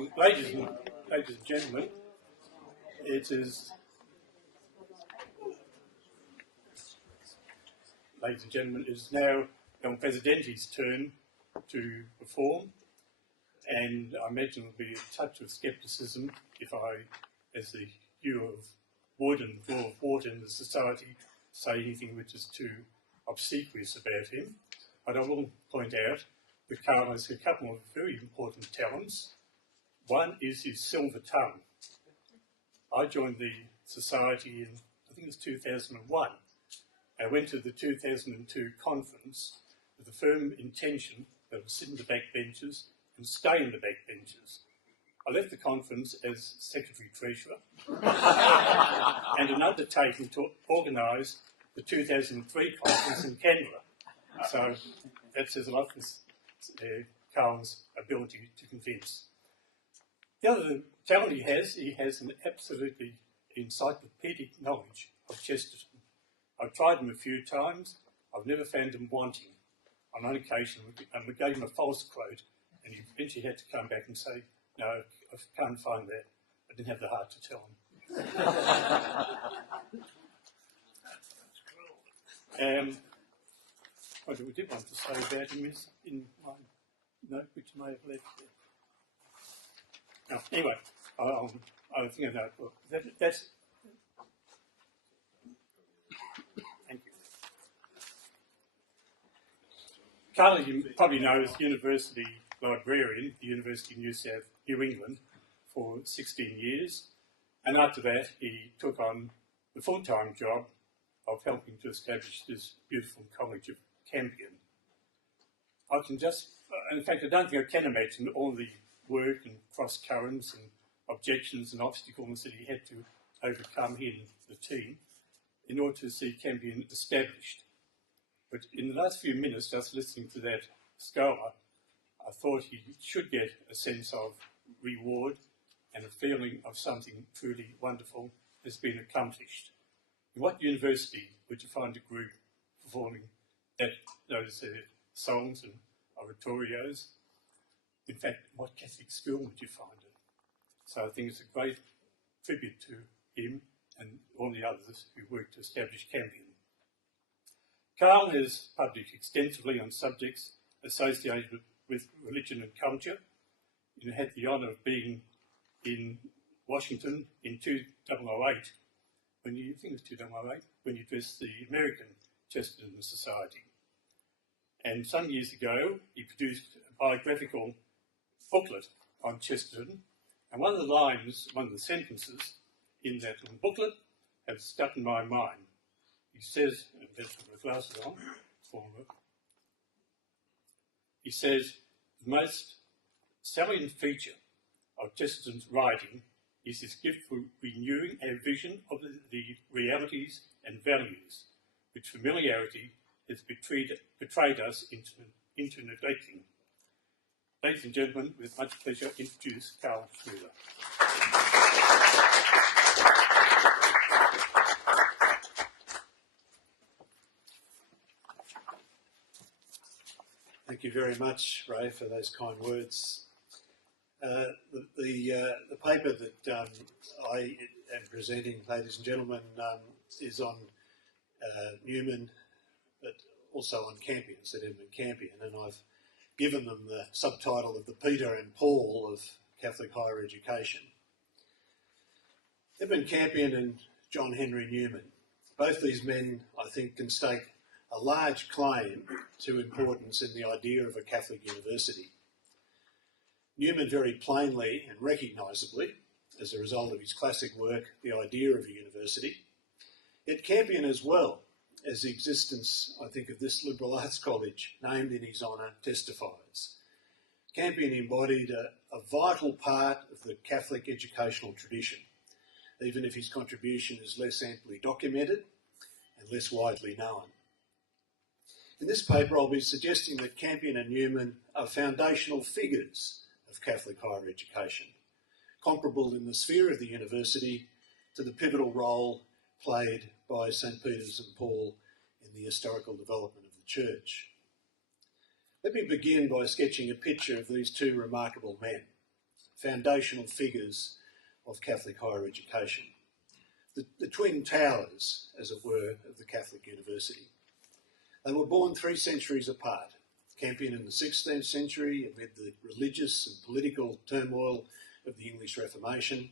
Well, ladies and gentlemen, it is, now young Presidenti's turn to perform, and I imagine there'll be a touch of scepticism if I, as the hue of wood and draw of water in the society, say anything which is too obsequious about him. But I will point out that Karl has a couple of very important talents. One is his silver tongue. I joined the society in, I think it was 2001. I went to the 2002 conference with the firm intention that I would sit in the back benches and stay in the back benches. I left the conference as Secretary-Treasurer and an undertaking to organise the 2003 conference in Canberra. So that says a lot for Karl's ability to convince. The other talent he has an absolutely encyclopedic knowledge of Chesterton. I've tried him a few times. I've never found him wanting. On one occasion, we gave him a false quote, and he eventually had to come back and say, "No, I can't find that. I didn't have the heart to tell him." What we did want to say about him is in my note, which I may have left there. Anyway, I think I know it well. That's. Thank you. Karl, you probably know, is university librarian at the University of New England for 16 years, and after that he took on the full-time job of helping to establish this beautiful college of Campion. I can just, in fact, I don't think I can imagine all the work and cross-currents and objections and obstacles that he had to overcome, he and the team, in order to see Campion established. But in the last few minutes, just listening to that scholar, I thought he should get a sense of reward and a feeling of something truly wonderful has been accomplished. In what university would you find a group performing those songs and oratorios? In fact, what Catholic school would you find it? So I think it's a great tribute to him and all the others who worked to establish Campion. Karl has published extensively on subjects associated with religion and culture. He had the honour of being in Washington in 2008, when you addressed the American Chesterton Society. And some years ago, he produced a biographical booklet on Chesterton, and one of the sentences in that little booklet has stuck in my mind. He says, and let's put my glasses on, he says, the most salient feature of Chesterton's writing is his gift for renewing our vision of the realities and values, which familiarity has betrayed us into neglecting. Ladies and gentlemen, with much pleasure, introduce Karl Schmude. Thank you very much, Ray, for those kind words. The paper that I am presenting, ladies and gentlemen, is on Newman, but also on Campion, St Edmund Campion, and I've given them the subtitle of the Peter and Paul of Catholic higher education. Edmund Campion and John Henry Newman, both these men, I think, can stake a large claim to importance in the idea of a Catholic university. Newman very plainly and recognisably, as a result of his classic work, the idea of a university. Yet Campion as well, as the existence, I think, of this liberal arts college, named in his honour, testifies. Campion embodied a vital part of the Catholic educational tradition, even if his contribution is less amply documented and less widely known. In this paper, I'll be suggesting that Campion and Newman are foundational figures of Catholic higher education, comparable in the sphere of the university to the pivotal role played by St Peter's and Paul in the historical development of the Church. Let me begin by sketching a picture of these two remarkable men. foundational figures of Catholic higher education. The twin towers, as it were, of the Catholic University. They were born 3 centuries apart. Campion in the 16th century amid the religious and political turmoil of the English Reformation,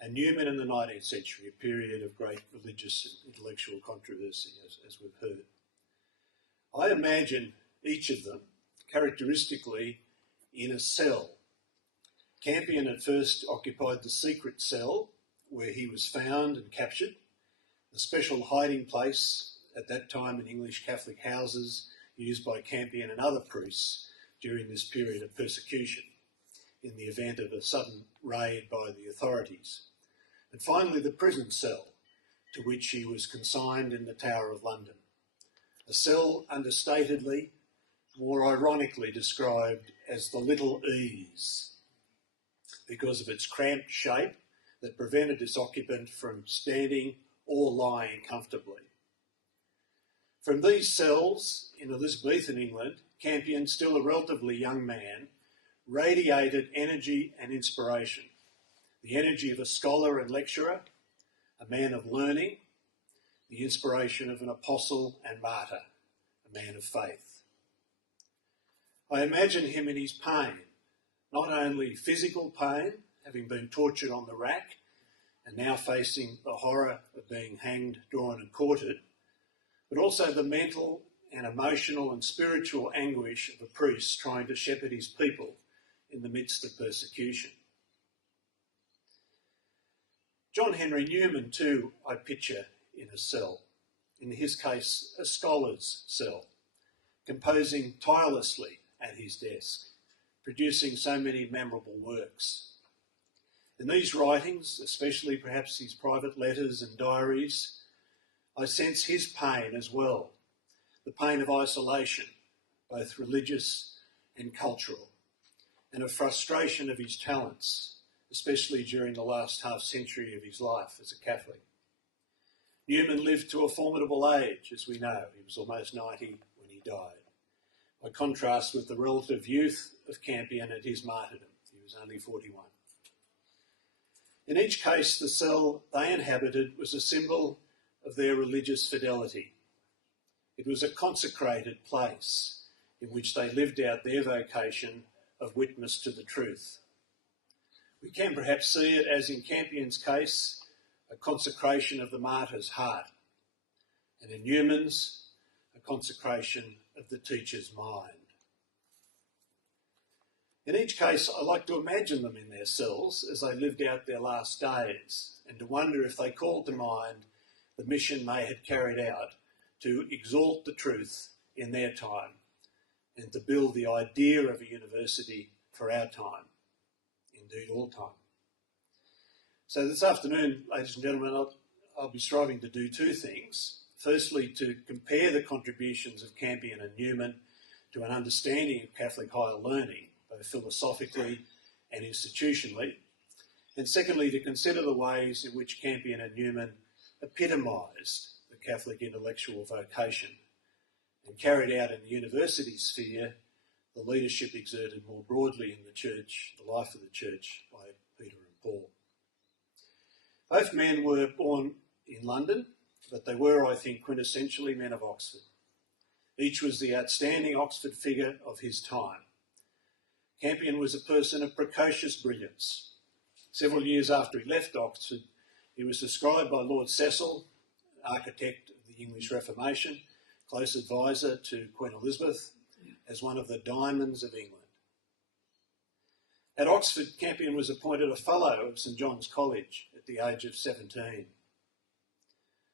and Newman in the 19th century, a period of great religious and intellectual controversy, as we've heard. I imagine each of them characteristically in a cell. Campion at first occupied the secret cell where he was found and captured, the special hiding place at that time in English Catholic houses used by Campion and other priests during this period of persecution in the event of a sudden raid by the authorities. And finally, the prison cell to which he was consigned in the Tower of London, a cell understatedly, more ironically described as the Little Ease, because of its cramped shape that prevented its occupant from standing or lying comfortably. From these cells in Elizabethan England, Campion, still a relatively young man, radiated energy and inspiration, the energy of a scholar and lecturer, a man of learning, the inspiration of an apostle and martyr, a man of faith. I imagine him in his pain, not only physical pain, having been tortured on the rack and now facing the horror of being hanged, drawn and quartered, but also the mental and emotional and spiritual anguish of a priest trying to shepherd his people in the midst of persecution. John Henry Newman, too, I picture in a cell, in his case, a scholar's cell, composing tirelessly at his desk, producing so many memorable works. In these writings, especially perhaps his private letters and diaries, I sense his pain as well, the pain of isolation, both religious and cultural, and of frustration of his talents, especially during the last half-century of his life as a Catholic. Newman lived to a formidable age, as we know. He was almost 90 when he died, by contrast with the relative youth of Campion at his martyrdom. He was only 41. In each case, the cell they inhabited was a symbol of their religious fidelity. It was a consecrated place in which they lived out their vocation of witness to the truth. We can perhaps see it, as in Campion's case, a consecration of the martyr's heart, and in Newman's, a consecration of the teacher's mind. In each case, I like to imagine them in their cells as they lived out their last days, and to wonder if they called to mind the mission they had carried out to exalt the truth in their time and to build the idea of a university for our time, indeed all time. So this afternoon, ladies and gentlemen, I'll be striving to do 2 things. Firstly, to compare the contributions of Campion and Newman to an understanding of Catholic higher learning, both philosophically and institutionally. And secondly, to consider the ways in which Campion and Newman epitomised the Catholic intellectual vocation and carried out in the university sphere the leadership exerted more broadly in the church, the life of the church, by Peter and Paul. Both men were born in London, but they were, I think, quintessentially men of Oxford. Each was the outstanding Oxford figure of his time. Campion was a person of precocious brilliance. Several years after he left Oxford, he was described by Lord Cecil, architect of the English Reformation, close advisor to Queen Elizabeth, as one of the diamonds of England. At Oxford, Campion was appointed a Fellow of St John's College at the age of 17.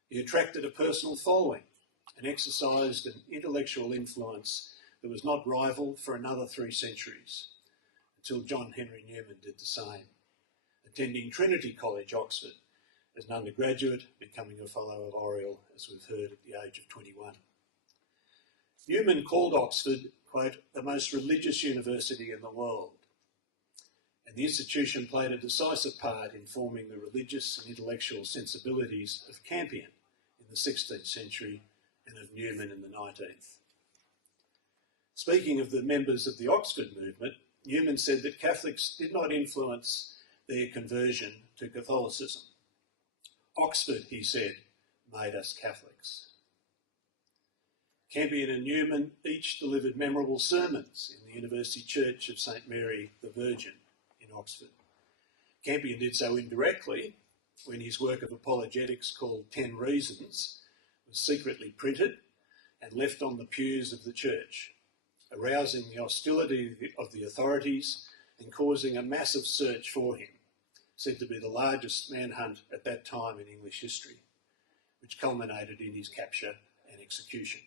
He attracted a personal following and exercised an intellectual influence that was not rivalled for another 3 centuries, until John Henry Newman did the same, attending Trinity College, Oxford, as an undergraduate, becoming a Fellow of Oriel, as we've heard, at the age of 21. Newman called Oxford, quote, the most religious university in the world, and the institution played a decisive part in forming the religious and intellectual sensibilities of Campion in the 16th century and of Newman in the 19th. Speaking of the members of the Oxford movement, Newman said that Catholics did not influence their conversion to Catholicism. Oxford, he said, made us Catholics. Campion and Newman each delivered memorable sermons in the University Church of St Mary the Virgin in Oxford. Campion did so indirectly when his work of apologetics called 10 Reasons was secretly printed and left on the pews of the church, arousing the hostility of the authorities and causing a massive search for him, said to be the largest manhunt at that time in English history, which culminated in his capture and execution.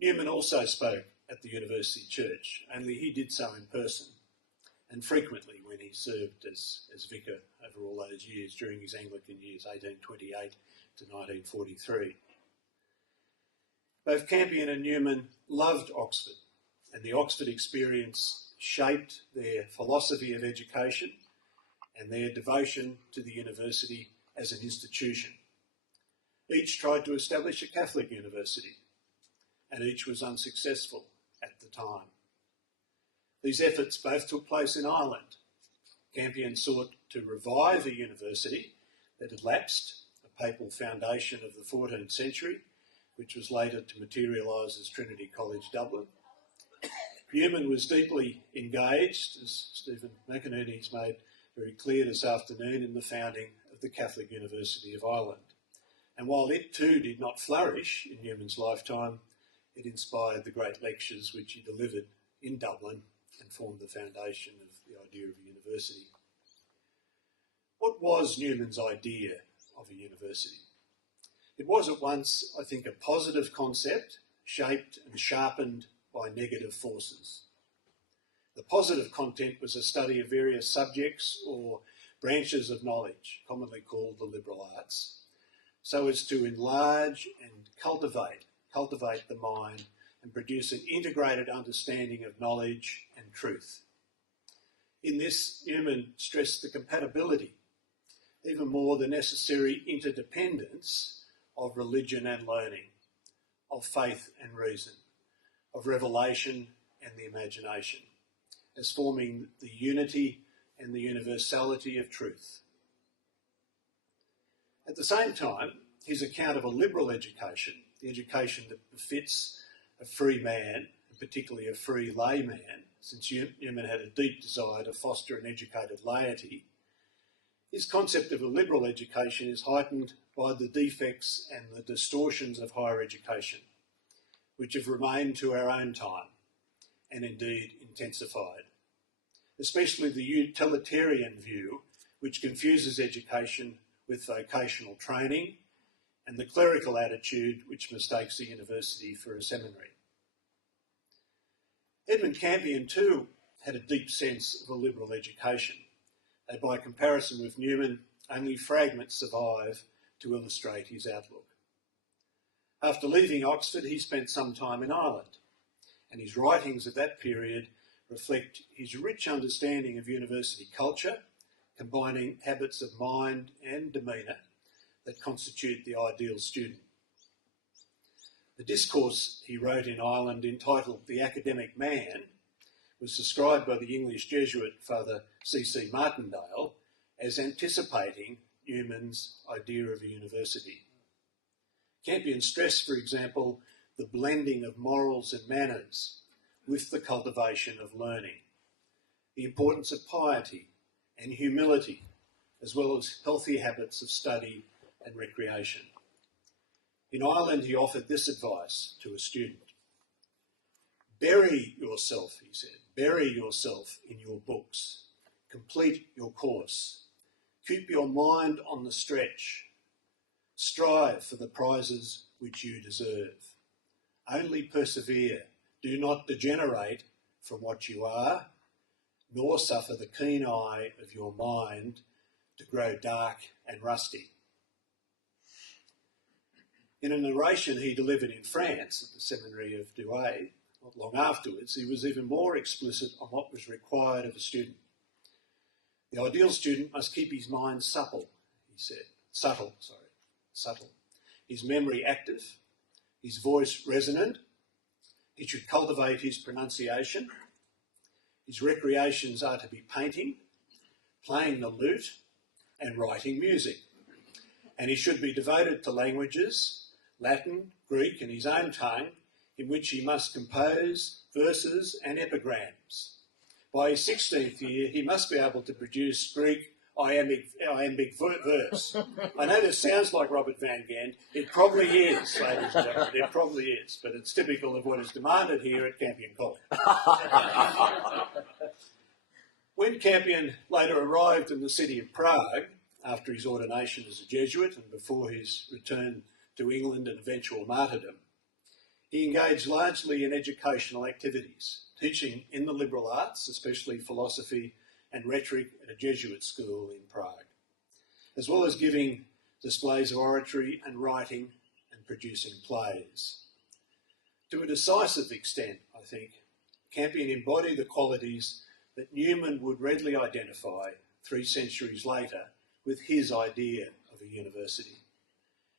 Newman also spoke at the University Church, only he did so in person and frequently when he served as vicar over all those years during his Anglican years, 1828 to 1943. Both Campion and Newman loved Oxford, and the Oxford experience shaped their philosophy of education and their devotion to the university as an institution. Each tried to establish a Catholic university, and each was unsuccessful at the time. These efforts both took place in Ireland. Campion sought to revive a university that had lapsed, a papal foundation of the 14th century, which was later to materialise as Trinity College Dublin. Newman was deeply engaged, as Stephen McInerney's made very clear this afternoon, in the founding of the Catholic University of Ireland. And while it too did not flourish in Newman's lifetime, it inspired the great lectures which he delivered in Dublin and formed the foundation of the idea of a university. What was Newman's idea of a university? It was at once, I think, a positive concept, shaped and sharpened by negative forces. The positive content was a study of various subjects or branches of knowledge, commonly called the liberal arts, so as to enlarge and cultivate the mind and produce an integrated understanding of knowledge and truth. In this, Newman stressed the compatibility, even more the necessary interdependence of religion and learning, of faith and reason, of revelation and the imagination, as forming the unity and the universality of truth. At the same time, his account of a liberal education, the education that befits a free man, and particularly a free layman, since Newman had a deep desire to foster an educated laity, his concept of a liberal education is heightened by the defects and the distortions of higher education, which have remained to our own time and indeed intensified, especially the utilitarian view which confuses education with vocational training and the clerical attitude which mistakes a university for a seminary. Edmund Campion too had a deep sense of a liberal education, though by comparison with Newman, only fragments survive to illustrate his outlook. After leaving Oxford, he spent some time in Ireland, and his writings of that period reflect his rich understanding of university culture, combining habits of mind and demeanour that constitute the ideal student. The discourse he wrote in Ireland, entitled The Academic Man, was described by the English Jesuit Father C.C. Martindale as anticipating Newman's idea of a university. Campion stressed, for example, the blending of morals and manners with the cultivation of learning, the importance of piety and humility, as well as healthy habits of study and recreation. In Ireland, he offered this advice to a student. Bury yourself, he said, bury yourself in your books. Complete your course. Keep your mind on the stretch. Strive for the prizes which you deserve. Only persevere. Do not degenerate from what you are, nor suffer the keen eye of your mind to grow dark and rusty. In a narration he delivered in France at the seminary of Douai, not long afterwards, he was even more explicit on what was required of a student. The ideal student must keep his mind supple, he said. Subtle. His memory active, his voice resonant. He should cultivate his pronunciation. His recreations are to be painting, playing the lute, and writing music. And he should be devoted to languages, Latin, Greek, and his own tongue, in which he must compose verses and epigrams. By his 16th year, he must be able to produce Greek iambic verse. I know this sounds like Robert Van Gand. It probably is, ladies and gentlemen. It probably is, but it's typical of what is demanded here at Campion College. When Campion later arrived in the city of Prague, after his ordination as a Jesuit and before his return to England and eventual martyrdom, he engaged largely in educational activities, teaching in the liberal arts, especially philosophy and rhetoric at a Jesuit school in Prague, as well as giving displays of oratory and writing and producing plays. To a decisive extent, I think, Campion embodied the qualities that Newman would readily identify 3 centuries later with his idea of a university.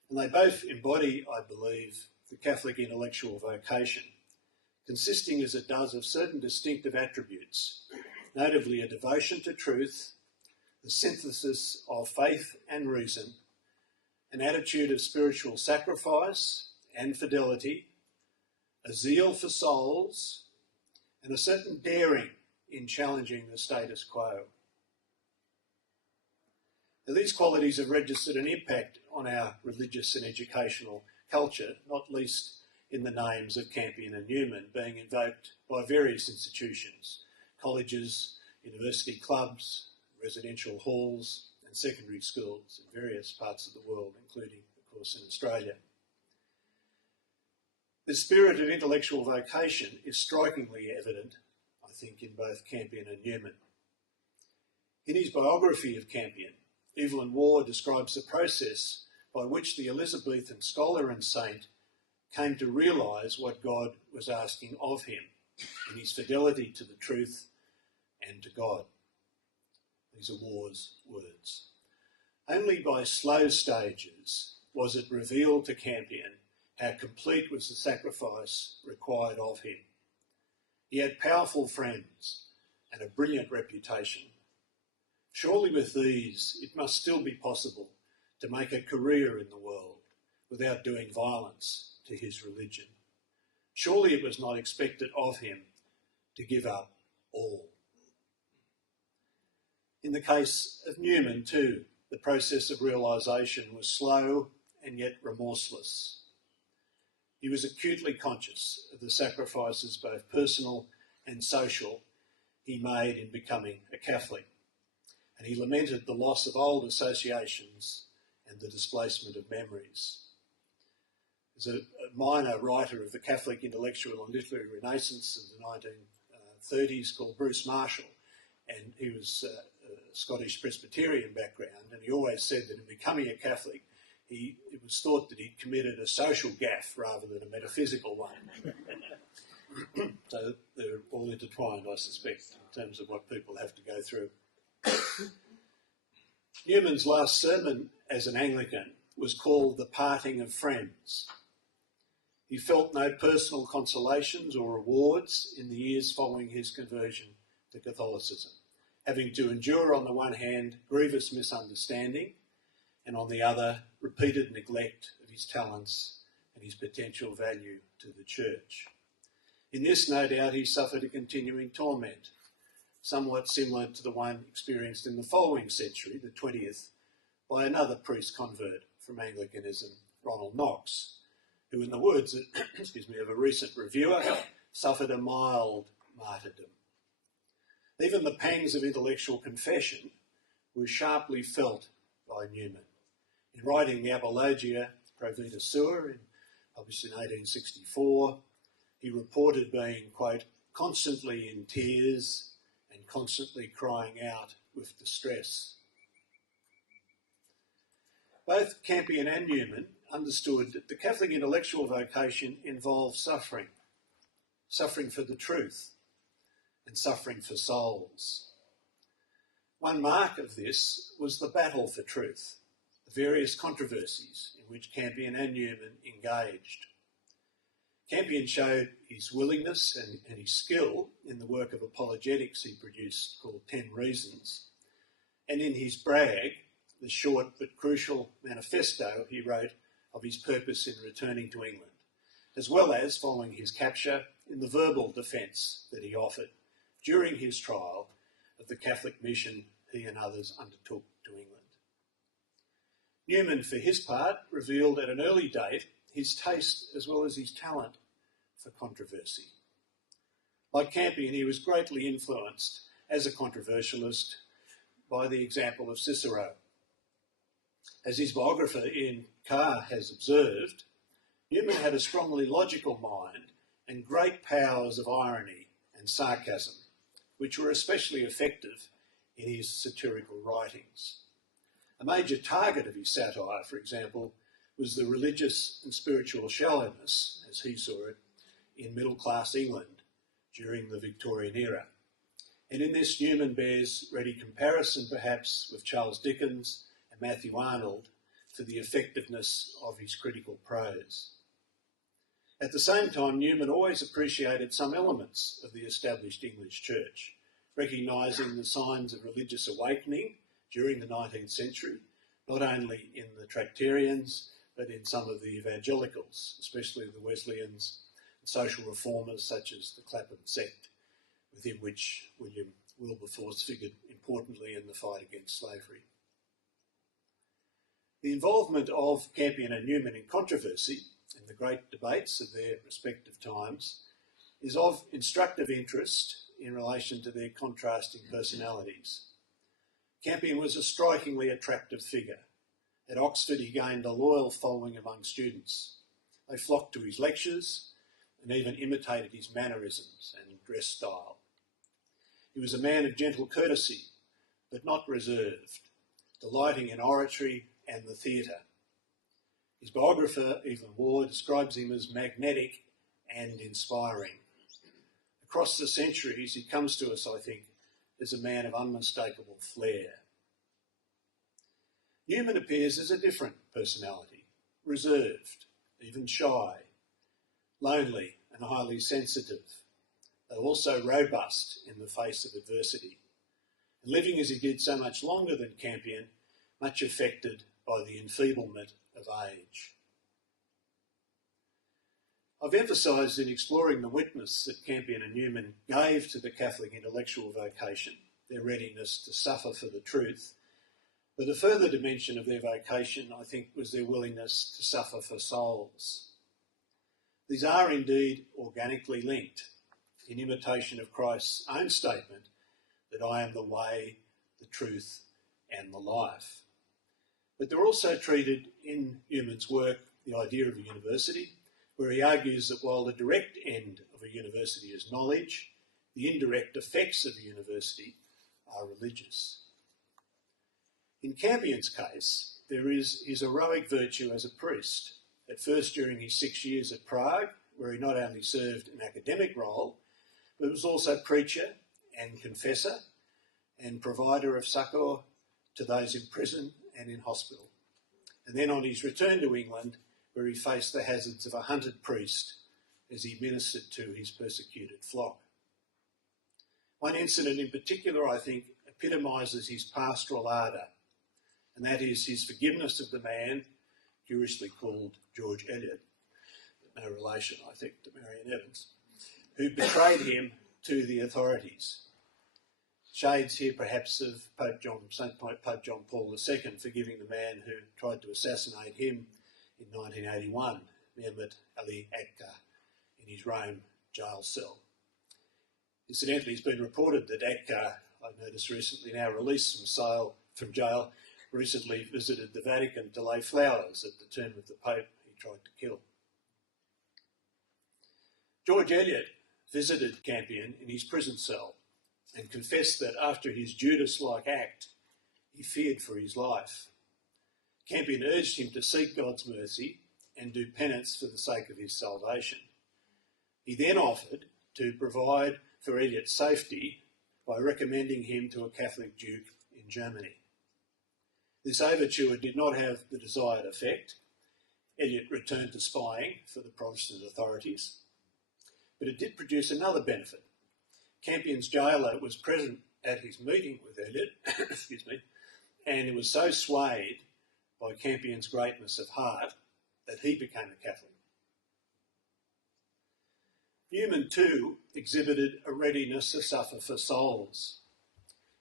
And they both embody, I believe, the Catholic intellectual vocation, consisting as it does of certain distinctive attributes, notably a devotion to truth, the synthesis of faith and reason, an attitude of spiritual sacrifice and fidelity, a zeal for souls, and a certain daring in challenging the status quo. Now, these qualities have registered an impact on our religious and educational culture, not least in the names of Campion and Newman being invoked by various institutions, colleges, university clubs, residential halls and secondary schools in various parts of the world, including, of course, in Australia. The spirit of intellectual vocation is strikingly evident, I think, in both Campion and Newman. In his biography of Campion, Evelyn Waugh describes the process by which the Elizabethan scholar and saint came to realise what God was asking of him in his fidelity to the truth and to God. These are Waugh's words. Only by slow stages was it revealed to Campion how complete was the sacrifice required of him. He had powerful friends and a brilliant reputation. Surely with these it must still be possible to make a career in the world without doing violence to his religion. Surely it was not expected of him to give up all. In the case of Newman too, the process of realisation was slow and yet remorseless. He was acutely conscious of the sacrifices, both personal and social, he made in becoming a Catholic, and he lamented the loss of old associations and the displacement of memories. There's a minor writer of the Catholic intellectual and literary renaissance of the 1930s called Bruce Marshall, and he was a Scottish Presbyterian background, and he always said that in becoming a Catholic, it was thought that he'd committed a social gaffe rather than a metaphysical one. So they're all intertwined, I suspect, in terms of what people have to go through. Newman's last sermon as an Anglican was called The Parting of Friends. He felt no personal consolations or rewards in the years following his conversion to Catholicism, having to endure on the one hand grievous misunderstanding and on the other repeated neglect of his talents and his potential value to the church. In this, no doubt, he suffered a continuing torment, somewhat similar to the one experienced in the following century, the 20th, by another priest convert from Anglicanism, Ronald Knox, who, in the words of a recent reviewer, suffered a mild martyrdom. Even the pangs of intellectual confession were sharply felt by Newman. In writing the Apologia Pro Vita Sua, published in 1864, he reported being, quote, constantly in tears and constantly crying out with distress. Both Campion and Newman understood that the Catholic intellectual vocation involved suffering, suffering for the truth and suffering for souls. One mark of this was the battle for truth, the various controversies in which Campion and Newman engaged. Campion showed his willingness and his skill in the work of apologetics he produced called 10 Reasons, and in his brag, the short but crucial manifesto he wrote of his purpose in returning to England, as well as, following his capture, in the verbal defence that he offered during his trial of the Catholic mission he and others undertook to England. Newman, for his part, revealed at an early date his taste as well as his talent for controversy. Like Campion, he was greatly influenced as a controversialist by the example of Cicero. As his biographer Ian Karl has observed, Newman had a strongly logical mind and great powers of irony and sarcasm, which were especially effective in his satirical writings. A major target of his satire, for example, was the religious and spiritual shallowness, as he saw it, in middle-class England during the Victorian era. And in this, Newman bears ready comparison, perhaps, with Charles Dickens and Matthew Arnold for the effectiveness of his critical prose. At the same time, Newman always appreciated some elements of the established English church, recognising the signs of religious awakening during the 19th century, not only in the Tractarians, but in some of the evangelicals, especially the Wesleyans and social reformers such as the Clapham sect, within which William Wilberforce figured importantly in the fight against slavery. The involvement of Campion and Newman in controversy and the great debates of their respective times is of instructive interest in relation to their contrasting personalities. Campion was a strikingly attractive figure. At Oxford, he gained a loyal following among students. They flocked to his lectures and even imitated his mannerisms and dress style. He was a man of gentle courtesy, but not reserved, delighting in oratory and the theatre. His biographer, Evelyn Waugh, describes him as magnetic and inspiring. Across the centuries, he comes to us, I think, as a man of unmistakable flair. Newman appears as a different personality, reserved, even shy, lonely and highly sensitive, though also robust in the face of adversity, and living as he did so much longer than Campion, much affected by the enfeeblement of age. I've emphasised in exploring the witness that Campion and Newman gave to the Catholic intellectual vocation, their readiness to suffer for the truth, but a further dimension of their vocation, I think, was their willingness to suffer for souls. These are indeed organically linked, in imitation of Christ's own statement that I am the way, the truth, and the life. But they're also treated in Newman's work, the idea of a university, where he argues that while the direct end of a university is knowledge, the indirect effects of a university are religious. In Campion's case, there is his heroic virtue as a priest, at first during his 6 years at Prague, where he not only served an academic role, but was also preacher and confessor and provider of succour to those in prison and in hospital. And then on his return to England, where he faced the hazards of a hunted priest as he ministered to his persecuted flock. One incident in particular, I think, epitomises his pastoral ardour, and that is his forgiveness of the man, curiously called George Eliot, no relation, I think, to Marion Evans, who betrayed him to the authorities. Shades here, perhaps, of Pope John Paul II forgiving the man who tried to assassinate him in 1981, Mehmet Ali Akkar, in his Rome jail cell. Incidentally, it's been reported that Akkar, I noticed recently, now released from jail, recently visited the Vatican to lay flowers at the tomb of the Pope he tried to kill. George Eliot visited Campion in his prison cell and confessed that after his Judas-like act, he feared for his life. Campion urged him to seek God's mercy and do penance for the sake of his salvation. He then offered to provide for Eliot's safety by recommending him to a Catholic duke in Germany. This overture did not have the desired effect, Eliot returned to spying for the Protestant authorities, but it did produce another benefit. Campion's jailer was present at his meeting with Eliot, excuse me, and he was so swayed by Campion's greatness of heart that he became a Catholic. Newman too exhibited a readiness to suffer for souls.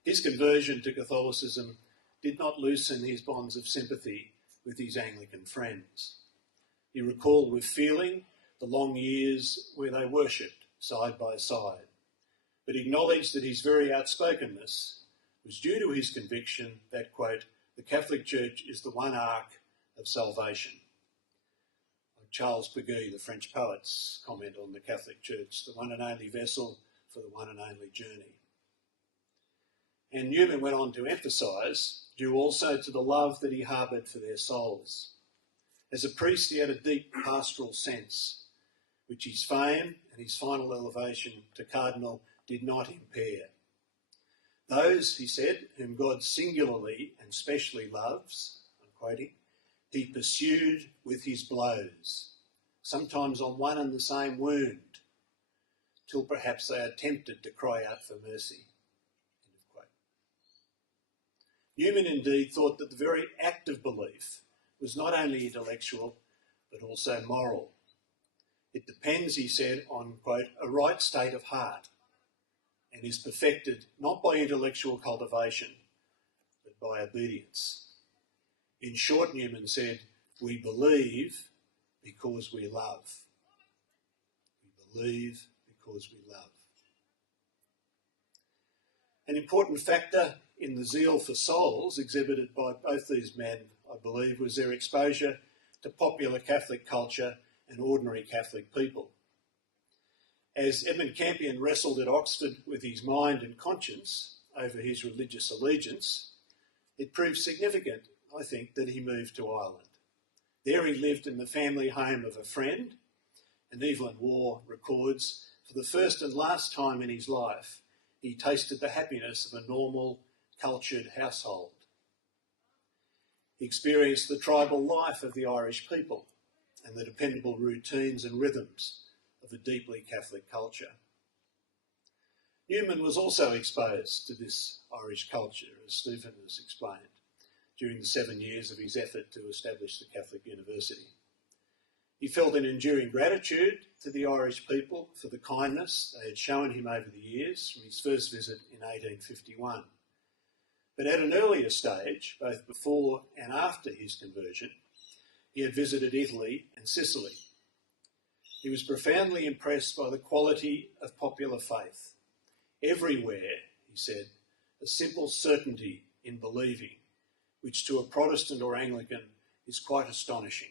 His conversion to Catholicism did not loosen his bonds of sympathy with his Anglican friends. He recalled with feeling the long years where they worshipped side by side, but acknowledged that his very outspokenness was due to his conviction that, quote, the Catholic Church is the one ark of salvation. Like Charles Péguy, the French poet's comment on the Catholic Church, the one and only vessel for the one and only journey. And Newman went on to emphasise, due also to the love that he harboured for their souls. As a priest, he had a deep pastoral sense, which his fame and his final elevation to cardinal did not impair. Those, he said, whom God singularly and specially loves, I'm quoting, he pursued with his blows, sometimes on one and the same wound, till perhaps they are tempted to cry out for mercy. End of quote. Newman indeed thought that the very act of belief was not only intellectual, but also moral. It depends, he said, on, quote, a right state of heart, and is perfected not by intellectual cultivation, but by obedience. In short, Newman said, we believe because we love. We believe because we love. An important factor in the zeal for souls exhibited by both these men, I believe, was their exposure to popular Catholic culture and ordinary Catholic people. As Edmund Campion wrestled at Oxford with his mind and conscience over his religious allegiance, it proved significant, I think, that he moved to Ireland. There he lived in the family home of a friend, and Evelyn Waugh records, for the first and last time in his life, he tasted the happiness of a normal, cultured household. He experienced the tribal life of the Irish people and the dependable routines and rhythms of a deeply Catholic culture. Newman was also exposed to this Irish culture, as Stephen has explained, during the 7 years of his effort to establish the Catholic University. He felt an enduring gratitude to the Irish people for the kindness they had shown him over the years from his first visit in 1851. But at an earlier stage, both before and after his conversion, he had visited Italy and Sicily. He was profoundly impressed by the quality of popular faith. Everywhere, he said, a simple certainty in believing, which to a Protestant or Anglican is quite astonishing.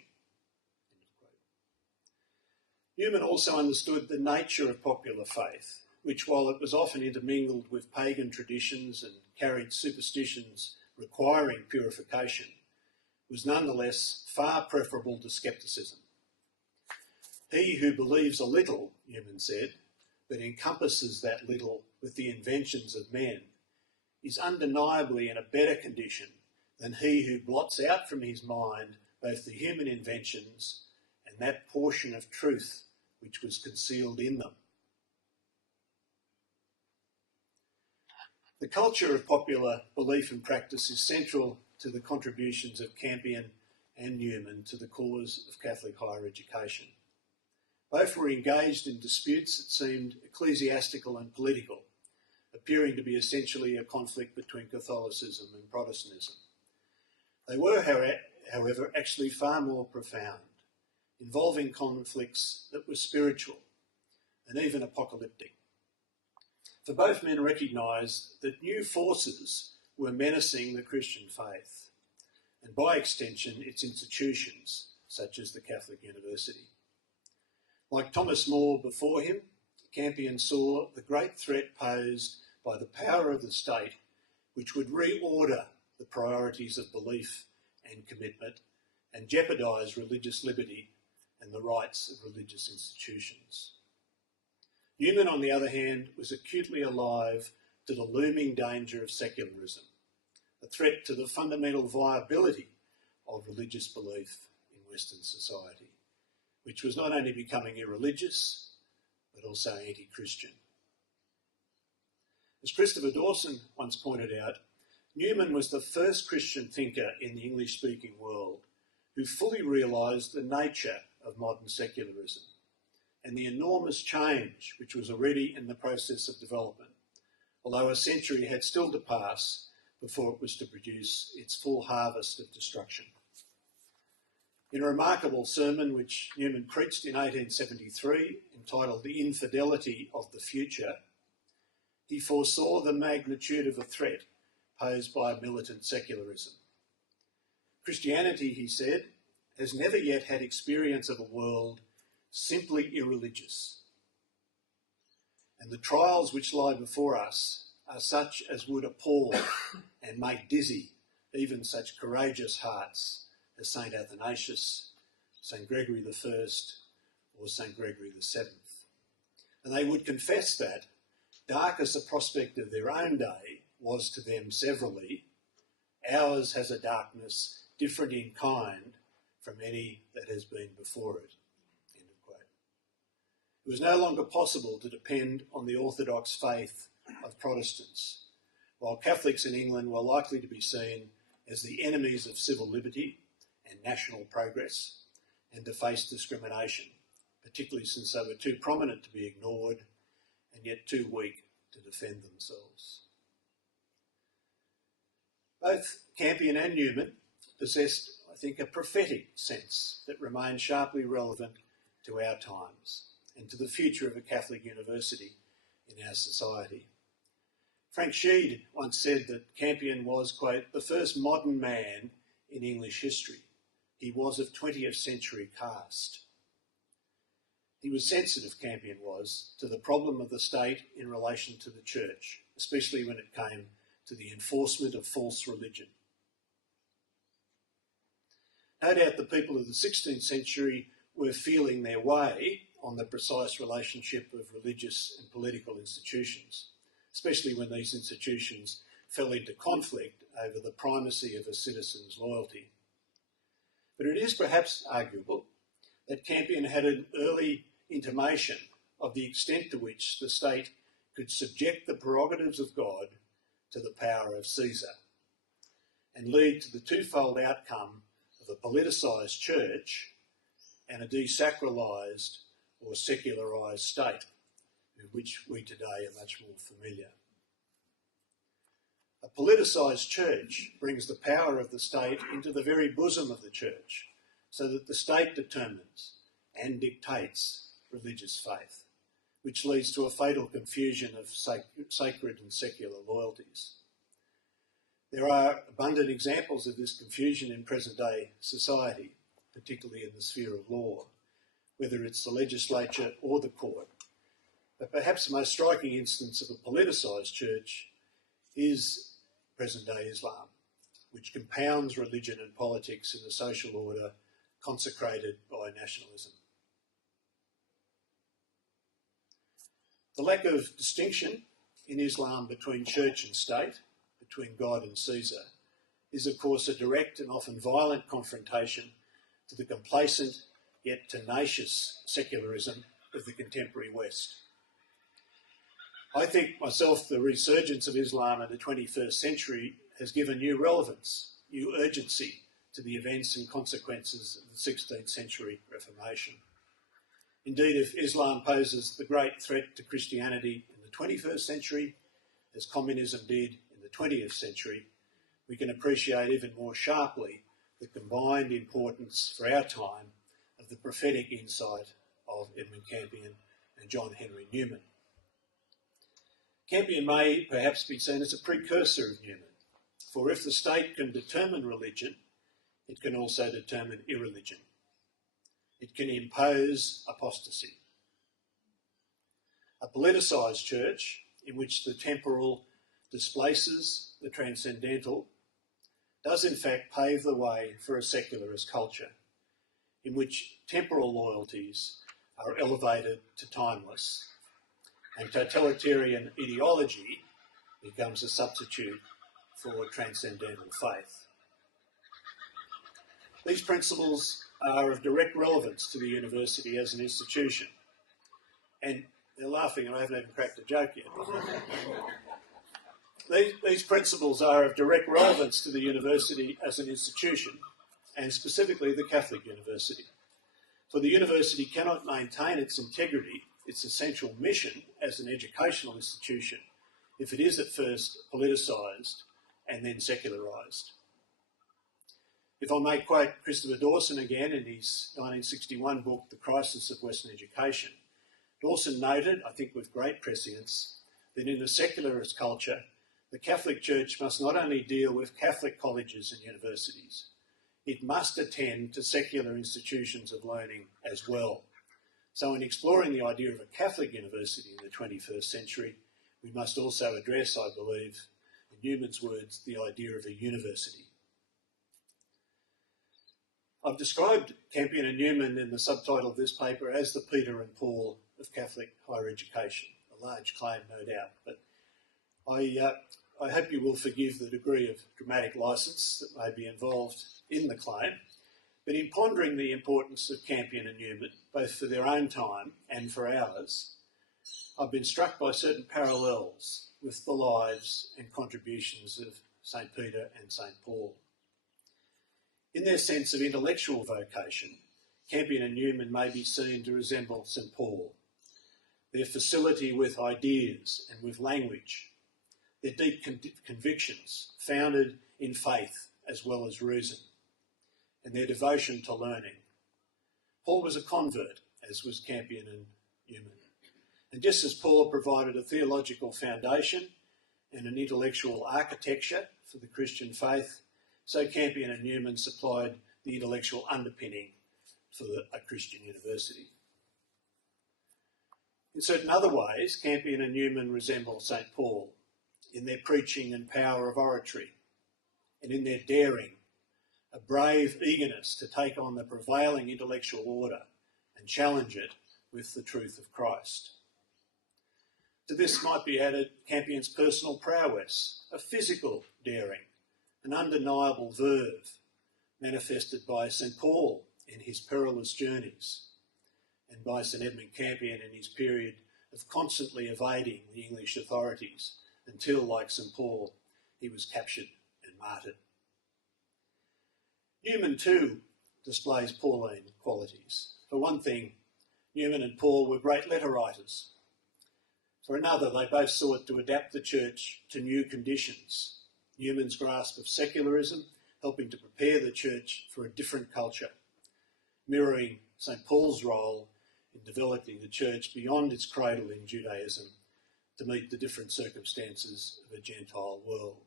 Newman also understood the nature of popular faith, which, while it was often intermingled with pagan traditions and carried superstitions requiring purification, was nonetheless far preferable to scepticism. He who believes a little, Newman said, but encompasses that little with the inventions of men, is undeniably in a better condition than he who blots out from his mind both the human inventions and that portion of truth which was concealed in them. The culture of popular belief and practice is central to the contributions of Campion and Newman to the cause of Catholic higher education. Both were engaged in disputes that seemed ecclesiastical and political, appearing to be essentially a conflict between Catholicism and Protestantism. They were, however, actually far more profound, involving conflicts that were spiritual and even apocalyptic. For both men recognised that new forces were menacing the Christian faith, and by extension its institutions, such as the Catholic University. Like Thomas More before him, Campion saw the great threat posed by the power of the state, which would reorder the priorities of belief and commitment and jeopardise religious liberty and the rights of religious institutions. Newman, on the other hand, was acutely alive to the looming danger of secularism, a threat to the fundamental viability of religious belief in Western society, which was not only becoming irreligious, but also anti-Christian. As Christopher Dawson once pointed out, Newman was the first Christian thinker in the English-speaking world who fully realised the nature of modern secularism and the enormous change which was already in the process of development, although a century had still to pass before it was to produce its full harvest of destruction. In a remarkable sermon which Newman preached in 1873, entitled The Infidelity of the Future, he foresaw the magnitude of the threat posed by militant secularism. Christianity, he said, has never yet had experience of a world simply irreligious, and the trials which lie before us are such as would appall and make dizzy even such courageous hearts as St. Athanasius, St. Gregory I, or St. Gregory VII. And they would confess that, dark as the prospect of their own day was to them severally, ours has a darkness different in kind from any that has been before it. End of quote. It was no longer possible to depend on the orthodox faith of Protestants, while Catholics in England were likely to be seen as the enemies of civil liberty and national progress, and to face discrimination, particularly since they were too prominent to be ignored and yet too weak to defend themselves. Both Campion and Newman possessed, I think, a prophetic sense that remains sharply relevant to our times and to the future of a Catholic university in our society. Frank Schmude once said that Campion was, quote, the first modern man in English history. He was of 20th century cast. He was sensitive, Campion was, to the problem of the state in relation to the church, especially when it came to the enforcement of false religion. No doubt the people of the 16th century were feeling their way on the precise relationship of religious and political institutions, especially when these institutions fell into conflict over the primacy of a citizen's loyalty. But it is perhaps arguable that Campion had an early intimation of the extent to which the state could subject the prerogatives of God to the power of Caesar and lead to the twofold outcome of a politicised church and a desacralised or secularised state, with which we today are much more familiar. A politicised church brings the power of the state into the very bosom of the church, so that the state determines and dictates religious faith, which leads to a fatal confusion of sacred and secular loyalties. There are abundant examples of this confusion in present-day society, particularly in the sphere of law, whether it's the legislature or the court. But perhaps the most striking instance of a politicised church is present-day Islam, which compounds religion and politics in a social order consecrated by nationalism. The lack of distinction in Islam between church and state, between God and Caesar, is of course a direct and often violent confrontation to the complacent yet tenacious secularism of the contemporary West. I think myself the resurgence of Islam in the 21st century has given new relevance, new urgency to the events and consequences of the 16th century Reformation. Indeed, if Islam poses the great threat to Christianity in the 21st century, as communism did in the 20th century, we can appreciate even more sharply the combined importance for our time of the prophetic insight of Edmund Campion and John Henry Newman. Campion may perhaps be seen as a precursor of Newman, for if the state can determine religion, it can also determine irreligion. It can impose apostasy. A politicised church in which the temporal displaces the transcendental does in fact pave the way for a secularist culture in which temporal loyalties are elevated to timeless and totalitarian ideology becomes a substitute for transcendental faith. These principles are of direct relevance to the university as an institution. And they're laughing and I haven't even cracked a joke yet. These principles are of direct relevance to the university as an institution, and specifically the Catholic University. For the university cannot maintain its integrity, its essential mission as an educational institution, if it is at first politicised and then secularised. If I may quote Christopher Dawson again in his 1961 book, The Crisis of Western Education, Dawson noted, I think with great prescience, that in a secularist culture, the Catholic Church must not only deal with Catholic colleges and universities, it must attend to secular institutions of learning as well. So in exploring the idea of a Catholic university in the 21st century, we must also address, I believe, in Newman's words, the idea of a university. I've described Campion and Newman in the subtitle of this paper as the Peter and Paul of Catholic higher education. A large claim, no doubt, but I hope you will forgive the degree of dramatic licence that may be involved in the claim. But in pondering the importance of Campion and Newman, both for their own time and for ours, I've been struck by certain parallels with the lives and contributions of St. Peter and St. Paul. In their sense of intellectual vocation, Campion and Newman may be seen to resemble St. Paul. Their facility with ideas and with language, their deep convictions founded in faith as well as reason, and their devotion to learning. Paul was a convert, as was Campion and Newman. And just as Paul provided a theological foundation and an intellectual architecture for the Christian faith, so Campion and Newman supplied the intellectual underpinning for a Christian university. In certain other ways, Campion and Newman resemble St. Paul in their preaching and power of oratory, and in their daring, a brave eagerness to take on the prevailing intellectual order and challenge it with the truth of Christ. To this might be added Campion's personal prowess, a physical daring, an undeniable verve manifested by St. Paul in his perilous journeys and by St. Edmund Campion in his period of constantly evading the English authorities until, like St. Paul, he was captured and martyred. Newman too displays Pauline qualities. For one thing, Newman and Paul were great letter writers. For another, they both sought to adapt the church to new conditions. Newman's grasp of secularism, helping to prepare the church for a different culture, mirroring St. Paul's role in developing the church beyond its cradle in Judaism to meet the different circumstances of a Gentile world.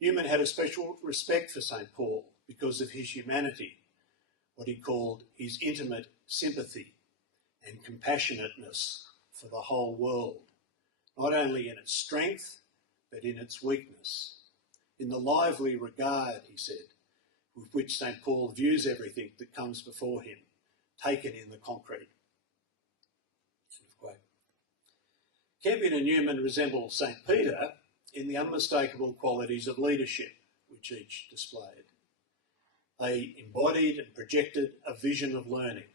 Newman had a special respect for St. Paul because of his humanity, what he called his intimate sympathy and compassionateness for the whole world, not only in its strength, but in its weakness, in the lively regard, he said, with which St. Paul views everything that comes before him, taken in the concrete. Campion and Newman resemble St. Peter in the unmistakable qualities of leadership which each displayed. They embodied and projected a vision of learning,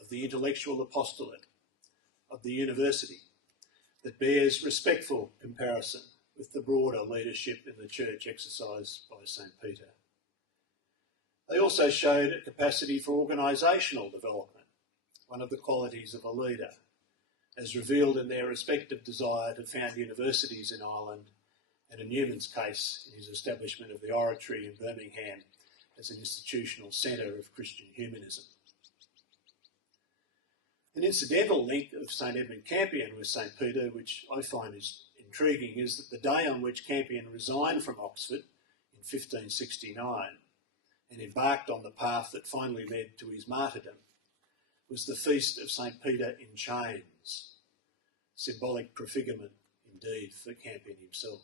of the intellectual apostolate, of the university, that bears respectful comparison with the broader leadership in the church exercised by St. Peter. They also showed a capacity for organisational development, one of the qualities of a leader, as revealed in their respective desire to found universities in Ireland, and in Newman's case, in his establishment of the Oratory in Birmingham as an institutional centre of Christian humanism. An incidental link of St. Edmund Campion with St. Peter, which I find is intriguing, is that the day on which Campion resigned from Oxford in 1569 and embarked on the path that finally led to his martyrdom was the feast of St. Peter in chains, symbolic prefigurement indeed for Campion himself.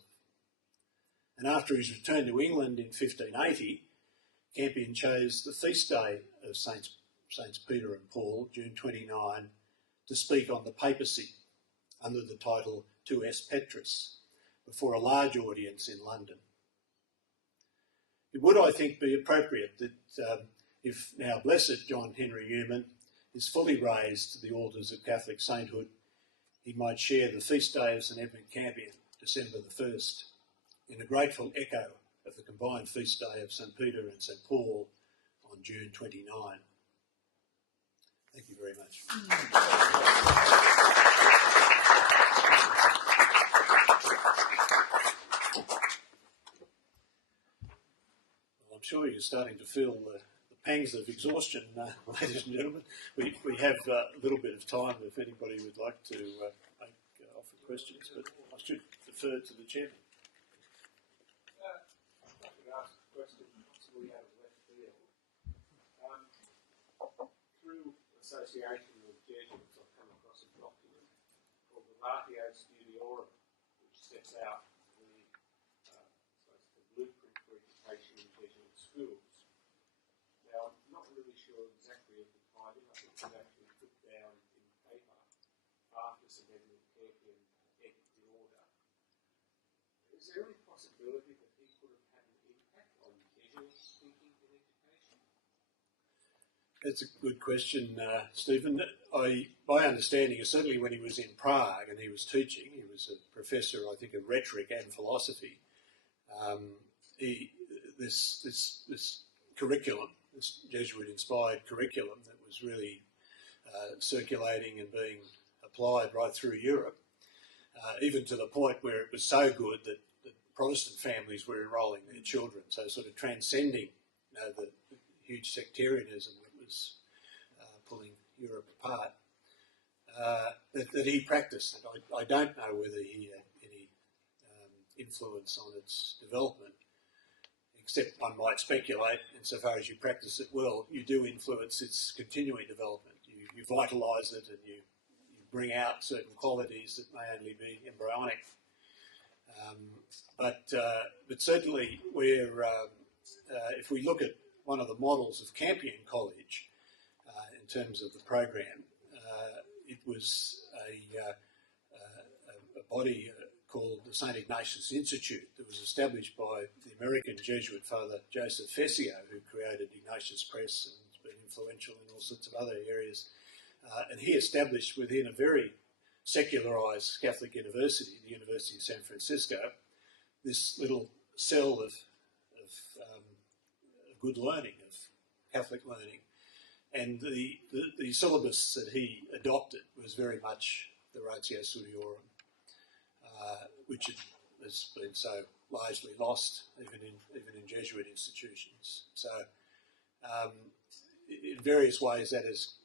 And after his return to England in 1580, Campion chose the feast day of Saints Peter and Paul, June 29, to speak on the papacy under the title Tu es Petrus, before a large audience in London. It would, I think, be appropriate that if now blessed John Henry Newman is fully raised to the altars of Catholic sainthood, he might share the feast day of St Edmund Campion, December the 1st, in a grateful echo of the combined feast day of St Peter and St Paul on June 29. Thank you very much. Well, I'm sure you're starting to feel the pangs of exhaustion, ladies and gentlemen. We have a little bit of time if anybody would like to offer questions, but I should defer to the chairman. I could ask a question possibly out of left field. Through association with Jesuits, I've come across a document called the Ratio Studiorum, which sets out the blueprint for education in Jesuit schools. Now, I'm not really sure exactly of the timing. I think it was actually put down in paper after St Edmund Campion entered the order. Is there any possibility that he could have had an impact on Jesuit thinking in education? That's a good question, Stephen. My understanding is certainly when he was in Prague and he was teaching, he was a professor, I think, of rhetoric and philosophy. This curriculum, this Jesuit-inspired curriculum that was really circulating and being applied right through Europe, even to the point where it was so good that Protestant families were enrolling their children, so sort of transcending the huge sectarianism that was pulling Europe apart, that he practiced it. I don't know whether he had any influence on its development, except one might speculate, insofar as you practice it well, you do influence its continuing development. You vitalise it and you bring out certain qualities that may only be embryonic. But certainly if we look at one of the models of Campion College in terms of the program, it was a body called the St Ignatius Institute that was established by the American Jesuit Father Joseph Fessio, who created Ignatius Press and has been influential in all sorts of other areas. And he established within a very secularised Catholic university, the University of San Francisco, this little cell of good learning, of Catholic learning. And the syllabus that he adopted was very much the Ratio Studiorum, which has been so largely lost even in Jesuit institutions. So in various ways that has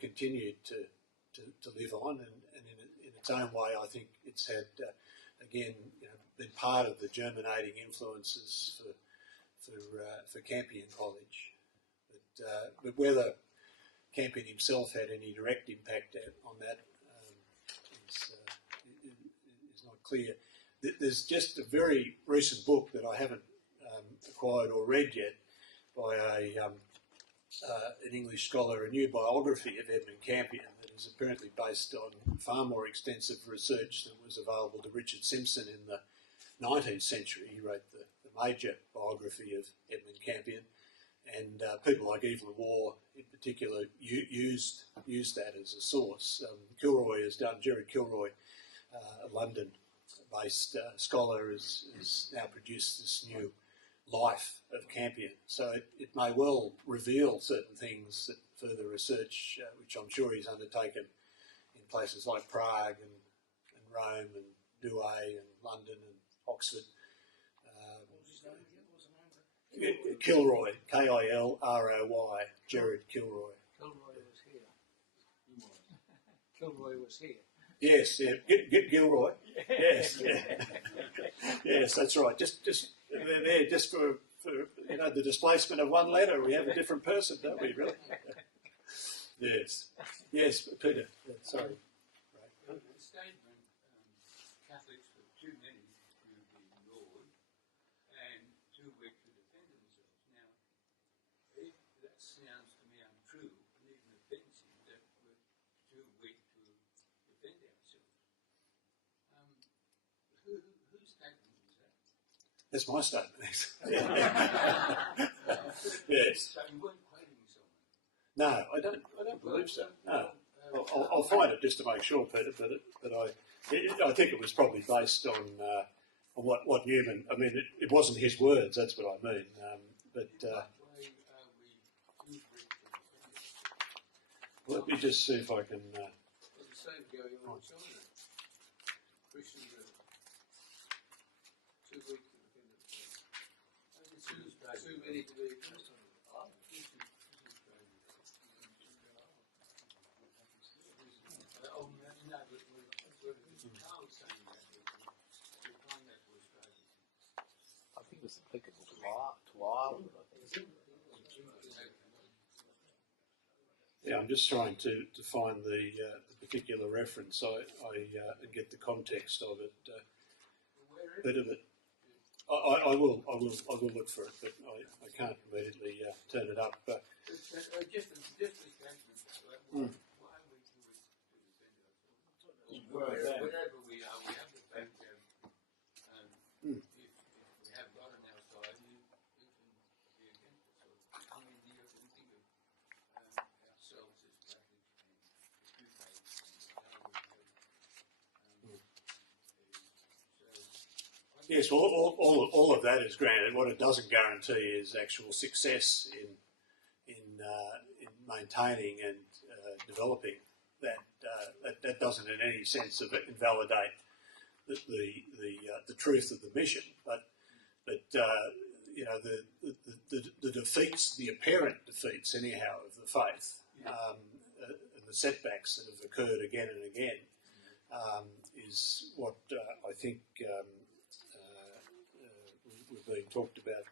continued to live on, and in its own way I think it's had again been part of the germinating influences for Campion College. But whether Campion himself had any direct impact on that is not clear. There's just a very recent book that I haven't acquired or read yet by an English scholar, a new biography of Edmund Campion that is apparently based on far more extensive research than was available to Richard Simpson in the 19th century. He wrote the major biography of Edmund Campion, and people like Yves Lemoire in particular used that as a source. Kilroy has done, Gerard Kilroy, a London-based scholar, has now produced this new life of Campion. So it may well reveal certain things that further research, which I'm sure he's undertaken in places like Prague and Rome and Douai and London and Oxford. Kilroy, K-I-L-R-O-Y, Gerard Kilroy. Kilroy was here. Kilroy was here. Yes, yeah, Gilroy. Yes, yeah. Yes, that's right. Just they're there just for the displacement of one letter. We have a different person, don't we? Really? Yes, yes, Peter. Sorry. The statement, Catholics were too many to be ignored and too weak to defend themselves. Now, if that sounds to me untrue and even offensive, that we're too weak to defend ourselves. Whose statement is that? That's my statement. Yes. So you weren't quoting No, I don't believe so. No, I'll find it just to make sure, Peter. But I think it was probably based on what Newman. I mean, it wasn't his words. That's what I mean. Let me just see if I can. There's the same going on in China. Christians are 2 weeks to defend themselves. Too many to be ignored. I think it's applicable to Ireland, I think. Yeah, I'm just trying to find the particular reference. I get the context of it. Bit of it. I will look for it, but I can't immediately turn it up. Just a statement. Why are we doing to defend ourselves? Wherever we are, we have the fact that if we have God on our side, we can be against us. I mean, you can think of ourselves as Catholics and two faiths and how we Yes, well, all of that is granted. What it doesn't guarantee is actual success in maintaining and developing that. That doesn't in any sense invalidate the truth of the mission, but you know the defeats, the apparent defeats anyhow of the faith, and the setbacks that have occurred again and again, is what I think we're being talked about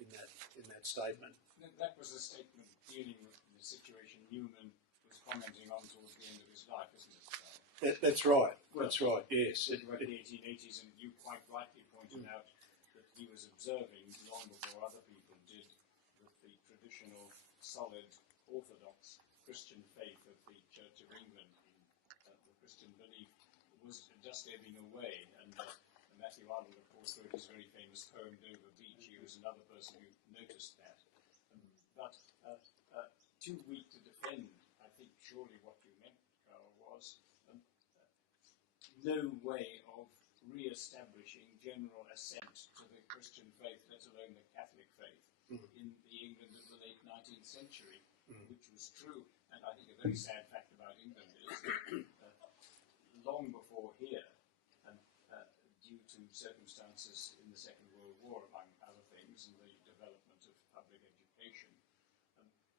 in that statement. That was a statement dealing with the situation Newman was commenting on towards the end of his life, isn't it? That's right. That's right. Yes. It was the 1880s, and you quite rightly pointed out that he was observing long before other people did that the traditional, solid, orthodox Christian faith of the Church of England, the Christian belief, was just ebbing away. And Matthew Arnold, of course, wrote his very famous poem Dover Beach. He was another person who noticed that. But too weak to defend, I think surely what you meant, Karl, was no way of re-establishing general assent to the Christian faith, let alone the Catholic faith, in the England of the late 19th century, which was true. And I think a very sad fact about England is that long before here, due to circumstances in the Second World War, among other things, and the development of public education,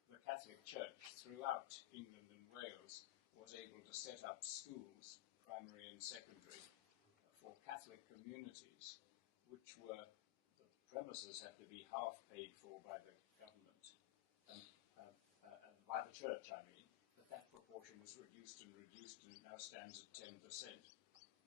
the Catholic Church throughout England and Wales was able to set up schools, primary and secondary, for Catholic communities, which were, the premises had to be half paid for by the government, and by the church, I mean, but that proportion was reduced and it now stands at 10%.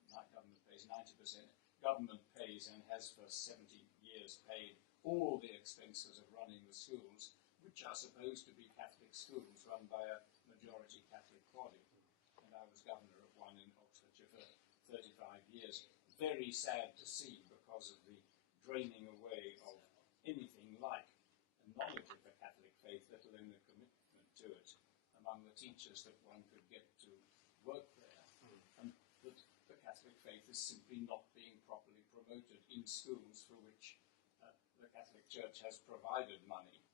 Government pays 90%. Government pays and has for 70 years paid all the expenses of running the schools, which are supposed to be Catholic schools run by a majority Catholic body. And I was governor of one in Oxfordshire for 35 years. Very sad to see because of the draining away of anything like a knowledge of the Catholic faith, let alone the commitment to it, among the teachers that one could get to work there. And that the Catholic faith is simply not being properly promoted in schools for which the Catholic Church has provided money,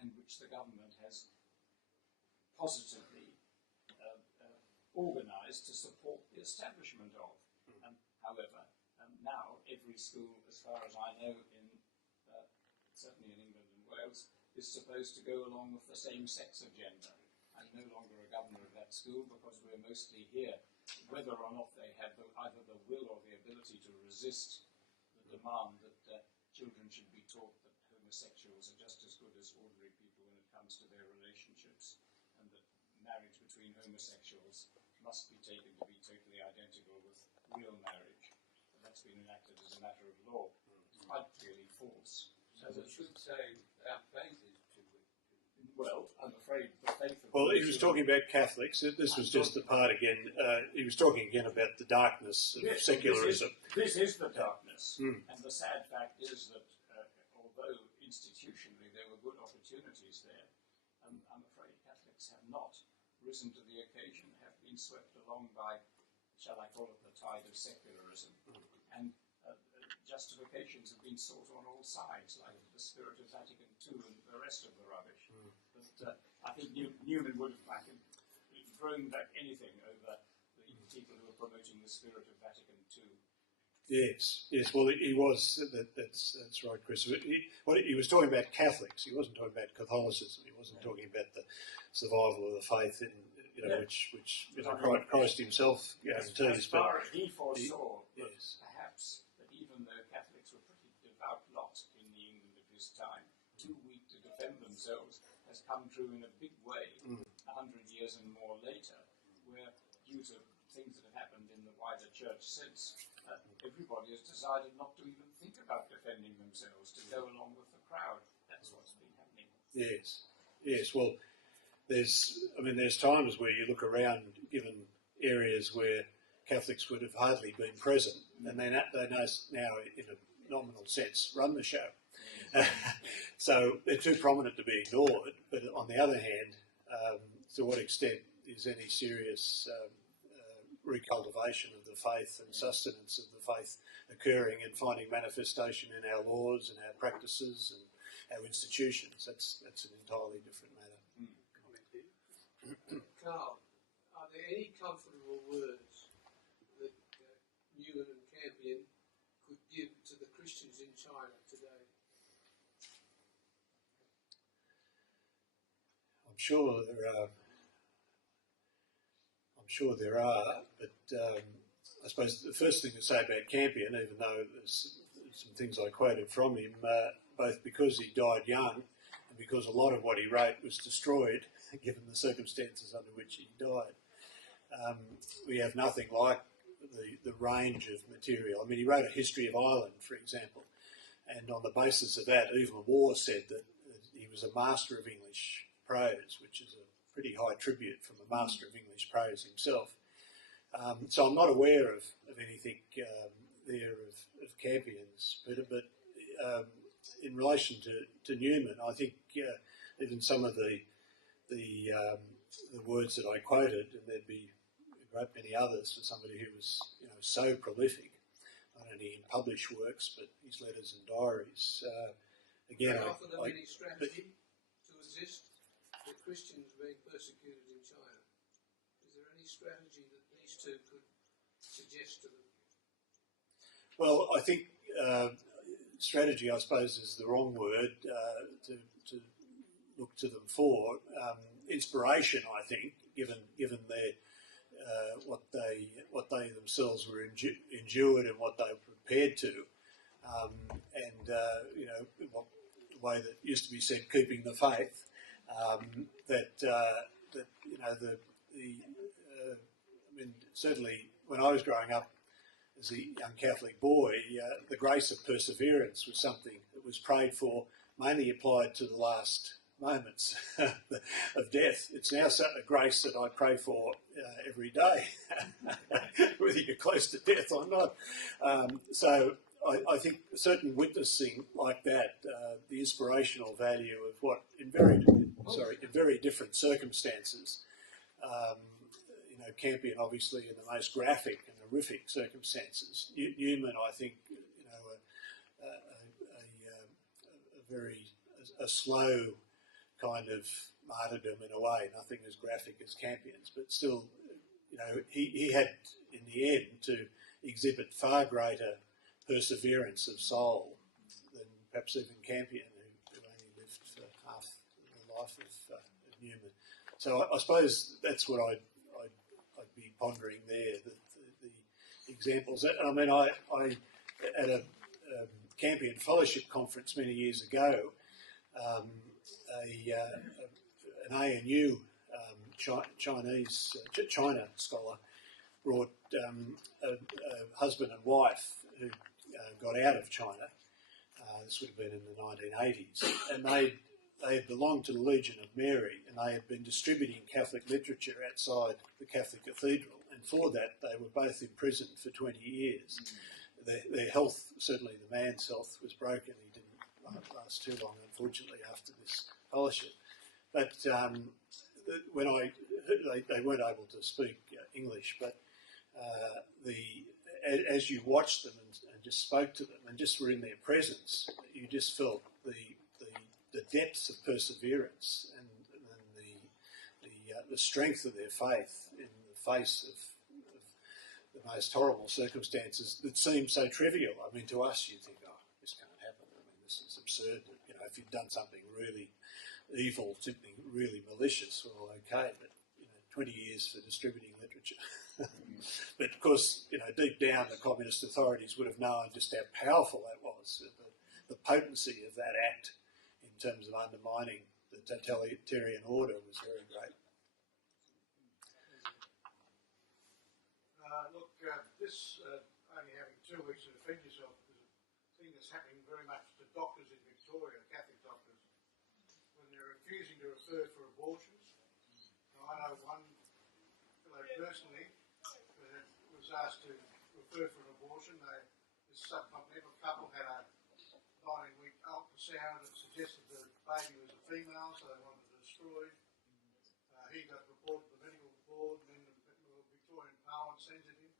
and which the government has positively organised to support the establishment of. However, now every school, as far as I know, certainly in England and Wales, is supposed to go along with the same-sex agenda. I'm no longer a governor of that school because we're mostly here. Whether or not they have either the will or the ability to resist the demand that children should be taught that homosexuals are just as good as ordinary people when it comes to their relationships, and that marriage between homosexuals must be taken to be totally identical with real marriage. And that's been enacted as a matter of law. It's quite clearly false. So we should say our faith is too weak. Well, I'm afraid the faith of... Well, he was talking about Catholics. This was just the part again. He was talking again about the darkness of secularism. This is the darkness. And the sad fact is that although institutionally there were good opportunities there, I'm afraid not risen to the occasion have been swept along by, shall I call it, the tide of secularism. And justifications have been sought on all sides, like the spirit of Vatican II and the rest of the rubbish. But I think Newman would have thrown back anything over the people who are promoting the spirit of Vatican II. Yes. Well, he was. That's right, Chris. He was talking about Catholics. He wasn't talking about Catholicism. He wasn't talking about the survival of the faith, which Christ Himself guarantees. As far as he foresaw, yes. perhaps that even though Catholics were pretty devout lot in the England of his time, too weak to defend themselves has come true in a big way 100 years and more later, where due to things that have happened in the wider church since, everybody has decided not to even think about defending themselves, to go along with the crowd. That's what's been happening. Yes. Well, there's times where you look around, given areas where Catholics would have hardly been present, and they now, in a nominal sense, run the show. So they're too prominent to be ignored. But on the other hand, to what extent is any serious recultivation of the faith and sustenance of the faith occurring and finding manifestation in our laws and our practices and our institutions? That's an entirely different matter. Karl, are there any comfortable words that Newman and Campion could give to the Christians in China today? I'm sure there are, but I suppose the first thing to say about Campion, even though there's some things I quoted from him, both because he died young and because a lot of what he wrote was destroyed, given the circumstances under which he died. We have nothing like the range of material. I mean, he wrote a history of Ireland, for example, and on the basis of that, Evelyn Waugh said that he was a master of English prose, which is a pretty high tribute from a master of English prose himself. So I'm not aware of anything there of Campion's, but in relation to Newman, I think even some of the words that I quoted, and there'd be a great many others for somebody who was so prolific, not only in published works but his letters and diaries. Again, I offer them any strategy to resist the Christians being persecuted in China. Is there any strategy that these two could suggest to them? Well, I think strategy, I suppose, is the wrong word to look to them for. Inspiration, I think, given their what they themselves were endured and what they were prepared to, and the way that used to be said, keeping the faith. Certainly when I was growing up as a young Catholic boy, the grace of perseverance was something that was prayed for, mainly applied to the last moments of death. It's now a grace that I pray for every day, whether you're close to death or not. So I think certain witnessing like that, the inspirational value of what in very different circumstances, Campion obviously in the most graphic and horrific circumstances. Newman, I think, a slow kind of martyrdom in a way, nothing as graphic as Campion's, but still, he had in the end to exhibit far greater perseverance of soul than perhaps even Campion, who only lived for half the life of Newman. So I suppose that's what I'd be pondering there, the examples. I mean, I at a Campion Fellowship conference many years ago, an ANU China scholar brought a husband and wife who got out of China. This would have been in the 1980s, and they had belonged to the Legion of Mary, and they had been distributing Catholic literature outside the Catholic Cathedral, and for that they were both imprisoned for 20 years. Their health, certainly the man's health, was broken. He didn't last too long, unfortunately, after this fellowship. But when they weren't able to speak English, but as you watched them and just spoke to them and just were in their presence, you just felt the depths of perseverance and the strength of their faith in the face of the most horrible circumstances that seem so trivial. I mean, to us, you think, oh, this can't happen. I mean, this is absurd. You know, if you've done something really evil, something really malicious, well, okay, but 20 years for distributing literature. But of course, deep down, the communist authorities would have known just how powerful that was. The potency of that act in terms of undermining the totalitarian order was very great. This only having 2 weeks to defend yourself is a thing that's happening very much to doctors in Victoria, Catholic doctors, when they're refusing to refer for abortions. Now, I know one fellow personally was asked to refer for an abortion. This subcontinental couple had a 9-week ultrasound that suggested the baby was a female, so they wanted it destroyed. He got reported to the medical board, and then the Victorian Parliament sends it in.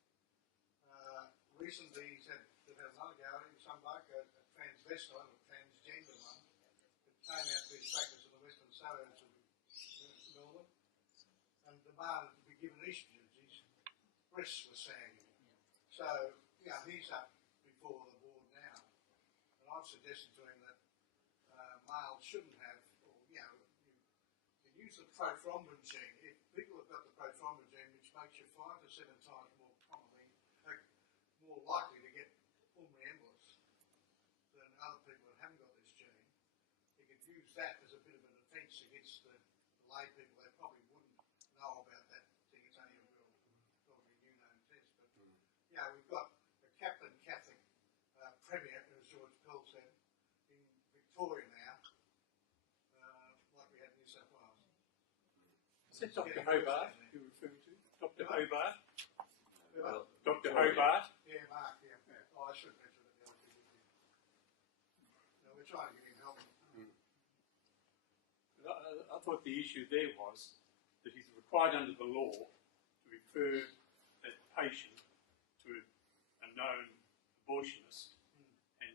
Recently, they've had another go at him, some bloke, a transvestite or transgender one, that came out to his practice in the western suburbs of Melbourne and demanded to be given estrogens. His breasts were sagging. So, he's up before the board now. And I've suggested to him that males shouldn't have, or, you use the prothrombin gene. If people have got the prothrombin gene, which makes you 5 to 7 times more likely to get pulmonary embolus than other people that haven't got this gene, you could use that as a bit of a defence against the lay people. They probably wouldn't know about that thing. It's only a relatively new known test. But we've got a Captain Catholic Premier, as George Pell said, in Victoria now, like we had in New South Wales. Is that Dr. Hobart you're referring to? Dr. Hobart? Dr. Hobart? Yeah, Mark, yeah. Oh, I should mention that the other thing with him. We're trying to give him help. I thought the issue there was that he's required under the law to refer that patient to a known abortionist, and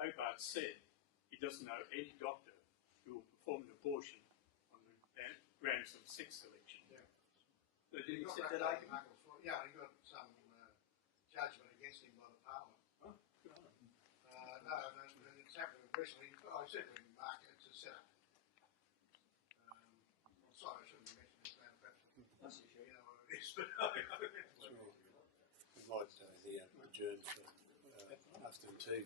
Hobart said he doesn't know any doctor who will perform an abortion on the grounds of sex selection. Yeah. So did he set that argument? Yeah, he got some judgment against him by the Parliament. Oh, good on him. No, it's happened recently. I said to him, Mark, it's a setup. I'm sorry, I shouldn't have mentioned this now, perhaps. You know what it is, but We might adjourn for afternoon tea.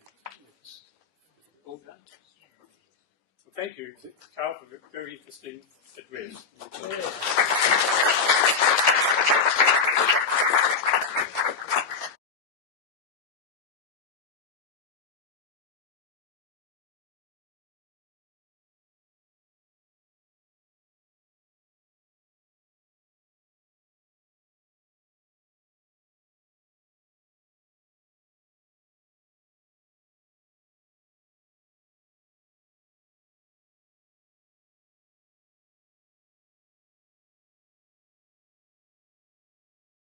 All done. Well, thank you, Karl, for a very interesting address.